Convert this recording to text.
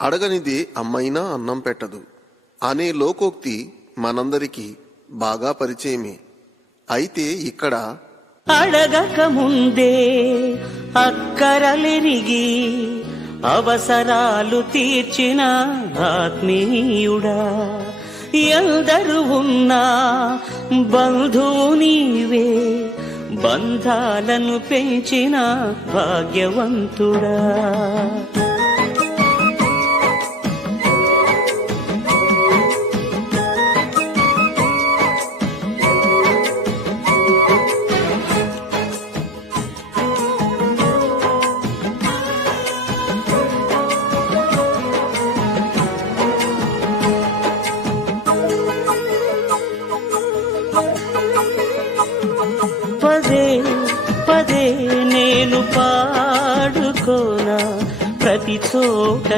అడగనిది అమ్మైనా అన్నం పెట్టదు అనే లోకోక్తి మనందరికీ బాగా పరిచయమే. అయితే ఇక్కడ అడగక ముందే అక్కరలెరిగి అవసరాలు తీర్చిన ఆత్మీయుడా, ఎందరు ఉన్నా బంధువు నీవే, బంధాలను పెంచిన భాగ్యవంతుడా. పదే పదే నేను పాడుకోనా ప్రతి చోట